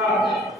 God.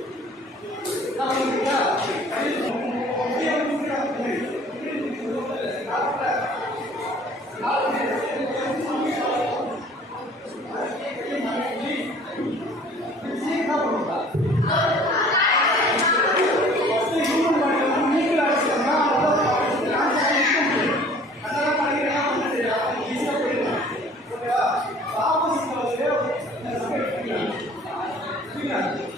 くりなんですよ。